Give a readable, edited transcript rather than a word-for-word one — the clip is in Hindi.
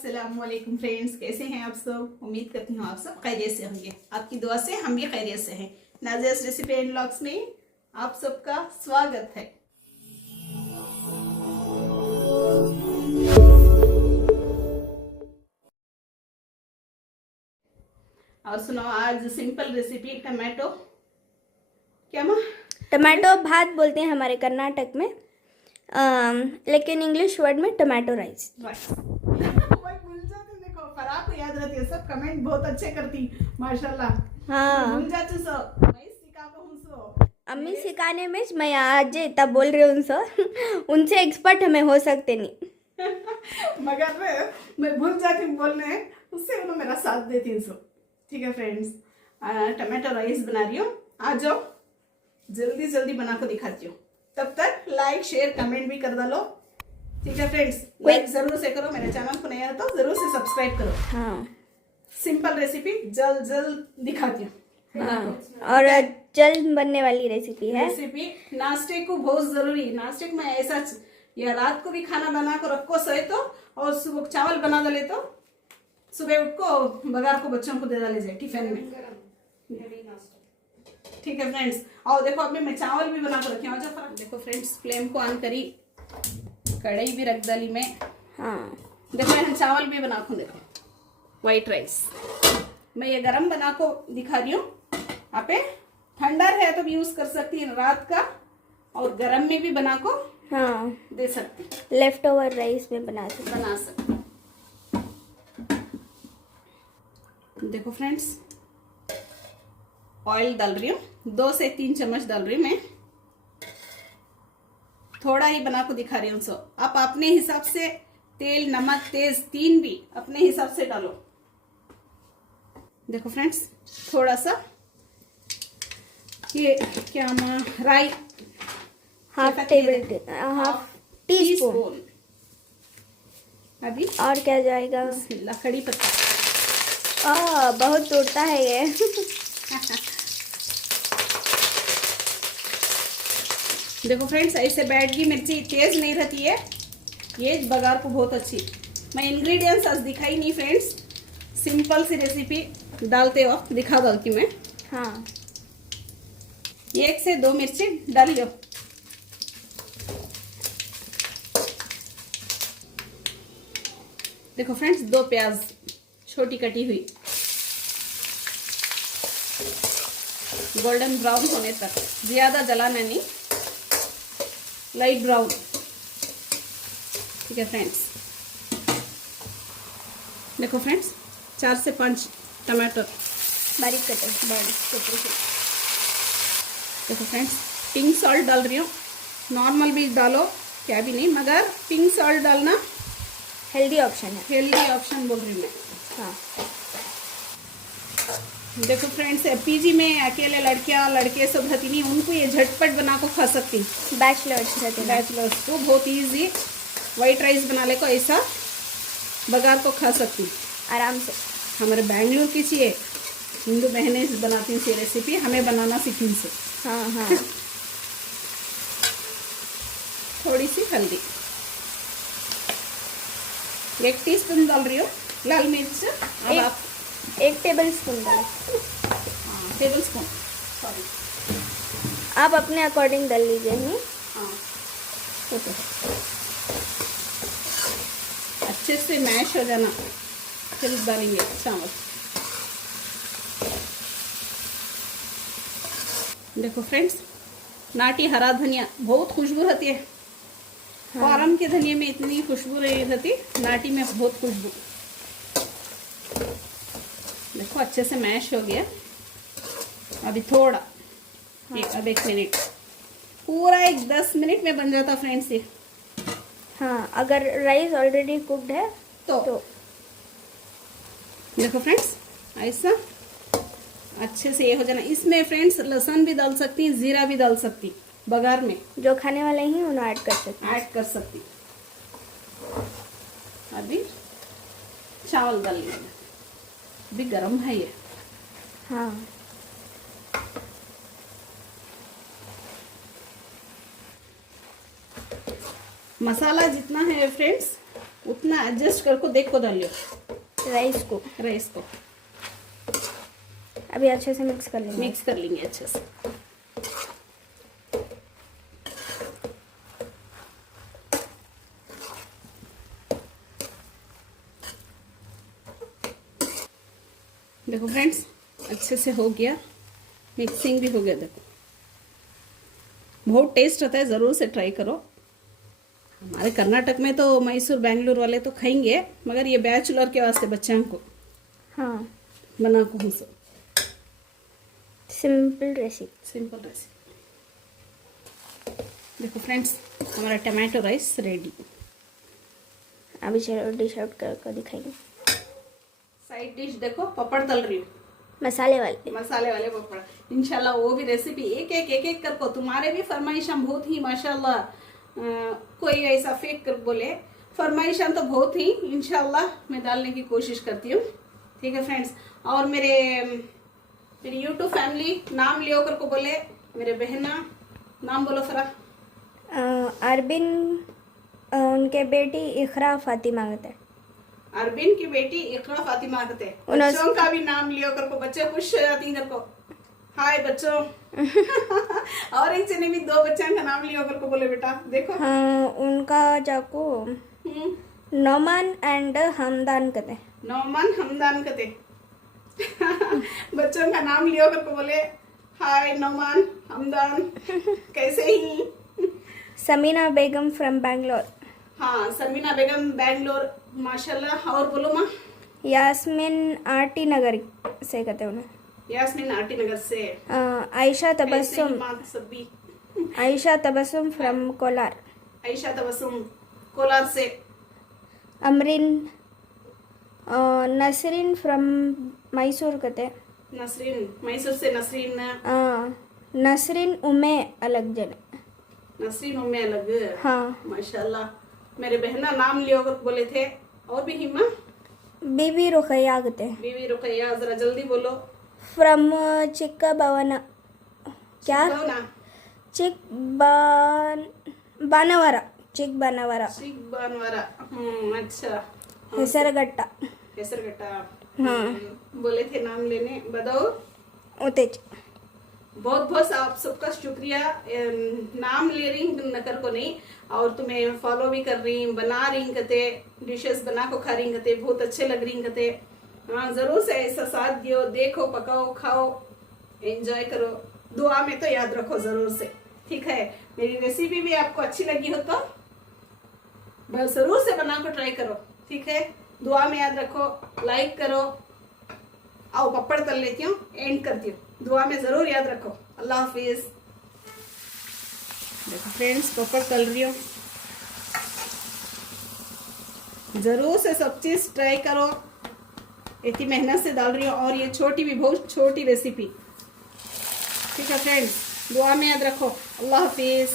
अस्सलामुअलैकुम फ्रेंड्स, कैसे हैं आप सब। उम्मीद करती हूँ आप सब खैरियत से होंगे। आपकी दुआ से हम भी खैरियत से हैं। नाज़ियाज़ रेसिपी एंड व्लॉग्स में आप सबका स्वागत है। और सुनो, आज सिंपल रेसिपी टमाटो क्या माँ टमाटो भात बोलते हैं हमारे कर्नाटक में, लेकिन इंग्लिश वर्ड में टमाटो राइस। भूल जाती, देखो फराक को याद रहती है, सब कमेंट बहुत अच्छे करती माशाल्लाह। हाँ, भूल जाती सो मैं सिखा को हूँ सो अम्मी सिखाने में मैं आज इतना बोल रही हूँ सर। उनसे एक्सपर्ट हमें हो सकते नहीं। मगर मैं भूल जाती हूँ बोलने, उससे वो मेरा साथ देती हूँ सो। ठीक है फ्रेंड्स, टमाटो राइस बना रही हूँ। आ जाओ, जल्दी जल्दी बना को दिखाती हूँ। तब तक लाइक शेयर कमेंट भी कर डालो। ठीक है फ्रेंड्स, लाइक जरूर से करो। मेरे चैनल को नया है तो जरूर से सब्सक्राइब करो। हाँ, सिंपल रेसिपी जल्द जल्द दिखाती हूँ। हाँ, और जल्द बनने वाली रेसिपी है। रेसिपी नाश्ते को बहुत जरूरी है। नाश्ते को मैं ऐसा या रात को भी खाना बना कर रखो सोए तो, और सुबह चावल बना डाले तो सुबह उठ को बघार को बच्चों को दे डाले जाए टिफिन में। ठीक है फ्रेंड्स, और देखो अभी मैं चावल भी बना कर रखी हूँ। देखो फ्रेंड्स, फ्लेम को ऑन करी, कढ़ाई भी रख डाली मैं। हाँ, देखो हम चावल भी बना को, देखो व्हाइट राइस मैं ये गरम बना को दिखा रही हूँ। आप ठंडा है तो भी यूज कर सकती है रात का, और गरम में भी बना को हाँ, दे सकती, लेफ्ट ओवर राइस में बना सकते। देखो फ्रेंड्स, ऑयल डाल रही हूँ, 2 से 3 चम्मच डाल रही हूँ मैं। थोड़ा ही बना को दिखा रही हूँ सो। आप अपने हिसाब से तेल नमक तेज तीन भी अपने हिसाब से डालो। देखो फ्रेंड्स, थोड़ा सा ये क्या राई, हाफ टी स्पून। अभी और क्या जाएगा? कड़ी पत्ता। बहुत टूटता है ये। देखो फ्रेंड्स, ऐसे बैठ की मिर्ची तेज नहीं रहती है, ये बघार को बहुत अच्छी। मैं इंग्रेडिएंट्स आज दिखाई नहीं फ्रेंड्स, सिंपल सी रेसिपी डालते हो दिखा डालती मैं। हाँ, 1 से 2 मिर्ची डाल लो। देखो फ्रेंड्स, 2 प्याज छोटी कटी हुई, गोल्डन ब्राउन होने तक, ज्यादा जलाना नहीं, लाइट ब्राउन। ठीक है फ्रेंड्स, देखो फ्रेंड्स, 4 से 5 टमाटर बारीक कटे। देखो फ्रेंड्स, पिंक सॉल्ट डाल रही हूँ। नॉर्मल भी डालो, क्या भी नहीं, मगर पिंक सॉल्ट डालना हेल्दी ऑप्शन है। हेल्दी ऑप्शन बोल रही हूँ मैं। हाँ, देखो फ्रेंड्स, पीजी में अकेले लड़कियां लड़के सब रहती नहीं, उनको ये झटपट बना को खा सकती। बैचलर्स को बहुत इजी व्हाइट राइस बना ले को ऐसा बघार को खा सकती आराम से। हमारे बेंगलुरु की चाहिए हिंदू बहनें बनाती हैं रेसिपी, हमें बनाना सीखनी से। हाँ, हाँ। थोड़ी सी हल्दी, 1 टीस्पून डाल रही हूँ लाल मिर्च। अब आप 1 टेबल स्पून डालें। टेबल स्पून, सॉरी, आप अपने अकॉर्डिंग डाल लीजिए। हाँ, अच्छे से मैश हो जाना, फिर डालेंगे चावल। देखो फ्रेंड्स, नाटी हरा धनिया बहुत खुशबू रहती है। फार्म के धनिया में इतनी खुशबू नहीं रहती, नाटी में बहुत खुशबू। देखो अच्छे से मैश हो गया। अभी थोड़ा अब 1 मिनट, पूरा 10 मिनट में बन जाता फ्रेंड्स ये। हाँ, अगर राइस ऑलरेडी कुक्ड है तो देखो फ्रेंड्स, ऐसा अच्छे से ये हो जाना। इसमें फ्रेंड्स लहसुन भी डाल सकती, जीरा भी डाल सकती, बघार में जो खाने वाले हैं उन्हें ऐड कर सकती। अभी चावल डाल लिया, अभी गरम है ये। हाँ, मसाला जितना है फ्रेंड्स उतना एडजस्ट करको देखो डालियो राइस को राइस को। अभी अच्छे से मिक्स कर लेंगे। मिक्स कर लेंगे अच्छे से। देखो फ्रेंड्स अच्छे से हो गया, मिक्सिंग भी हो गया। देखो बहुत टेस्ट होता है, ज़रूर से ट्राई करो। हमारे कर्नाटक में तो मैसूर बेंगलुरु वाले तो खाएंगे, मगर ये बैचलर के वास्ते बच्चों को हाँ बना को हम सब सिंपल रेसिपी। Simple recipe. देखो फ्रेंड्स हमारा टमाटो राइस रेडी। अभी चलो डिश आउट कर दिखाएंगे। साइड डिश देखो पपड़ तल रही हूँ, मसाले वाले मसाले वाले पपड़। इंशाल्लाह वो भी रेसिपी एक एक करको। तुम्हारे भी फरमाइशा बहुत ही माशाल्लाह, कोई ऐसा फेक कर बोले फरमाइशा तो बहुत ही इंशाल्लाह मैं डालने की कोशिश करती हूँ। ठीक है फ्रेंड्स। और मेरी यूट्यूब फैमिली नाम लियो कर को बोले, मेरे बहना नाम बोलो फरा। अरबिन उनके बेटी इकरा फातिमा कहते हैं। अरबिन की बेटी इकरा फातिमा कहते हैं। उन्हें- बच्चों का भी नाम लियो कर को, बच्चे खुश हो जाती कर को। हाय बच्चों। और एक जने भी 2 बच्चों का नाम लियो कर को बोले बेटा। देखो हाँ उनका जाको नोमान एंड हमदान कहते हैं। नौमान हमदान कहते। बच्चों का नाम लियो कर को बोले हाय नौमान हमदान कैसे ही। समीना बेगम फ्रॉम बैंगलोर। हाँ समीना बेगम बैंगलोर माशाल्लाह। और बोलो माँ। यास्मीन आरटी नगर से कहते हैं उन्हें। यास्मीन आरटी नगर से। आयशा कैसे ही तबस्सुम माँ सभी। आयशा तबस्सुम फ्रॉम कोलार। आयशा तबस्सुम कोलार से। अमरीन नसरीन फ्रॉम मैसूर कहते हैं। नसरीन मैसूर से। नसरीन नसरीन उमे अलग जने। नसरीन उम्मे अलग। हाँ माशाल्लाह मेरे बहना नाम लियो कर बोले थे। और भी हिम्मा। बीबी रुखैया कहते हैं। बीवी रुकैया जरा जल्दी बोलो। फ्रॉम चिक्का बावना क्या बोलो ना। बानावारा चिक बानावारा शिक बानवारा। अच्छा। ಹೆಸರುಘಟ್ಟ ಹೆಸರುಘಟ್ಟ। हाँ बोले थे नाम लेने। बताओ। उतेज। बहुत बहुत आप सबका शुक्रिया। नाम ले रही हूँ नकर को नहीं, और तुम्हें फॉलो भी कर रही हूँ, बना रही हूँ कहते डिशेस बना को खा रही कहते, बहुत अच्छे लग रही कहते। हाँ जरूर से ऐसा साथ दियो, देखो पकाओ खाओ एंजॉय करो। दुआ में तो याद रखो जरूर से। ठीक है। मेरी रेसिपी भी आपको अच्छी लगी हो तो बस जरूर से बना को ट्राई करो। ठीक है। दुआ में याद रखो, लाइक करो। आओ पपड़ तल लेती हूँ, एंड करती हूँ। दुआ में जरूर याद रखो। अल्लाह हाफिज। देखो फ्रेंड्स पपड़ तल रही हूँ, जरूर से सब चीज ट्राई करो। इतनी मेहनत से डाल रही हूँ, और ये छोटी भी बहुत छोटी रेसिपी। ठीक है फ्रेंड्स, दुआ में याद रखो। अल्लाह हाफिज।